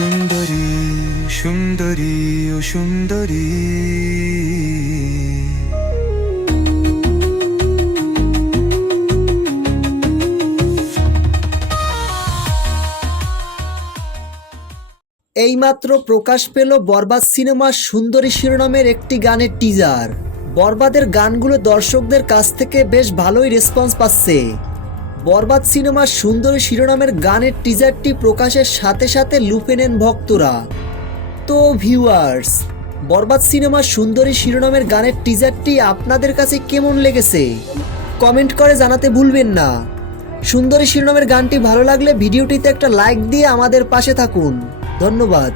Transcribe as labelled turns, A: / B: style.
A: সুন্দরী সুন্দরী ও সুন্দরী।
B: এইমাত্র প্রকাশ পেল বরবাদ সিনেমার সুন্দরী শিরোনামের একটি গানের টিজার বরবাদের গানগুলো দর্শকদের কাছ থেকে বেশ ভালোই রেসপন্স পাচ্ছে। বরবাদ সিনেমার সুন্দরী শিরোনামের গানের টিজারটি প্রকাশের সাথে সাথে লুপে নেন ভক্তরা। তো ভিউয়ার্স বরবাদ সিনেমার সুন্দরী শিরোনামের গানের টিজারটি আপনাদের কাছে কেমন লেগেছে? কমেন্ট করে জানাতে ভুলবেন না। সুন্দরী শিরোনামের গানটি ভালো লাগলে ভিডিওটিতে একটা লাইক দিয়ে আমাদের পাশে থাকুন। ধন্যবাদ।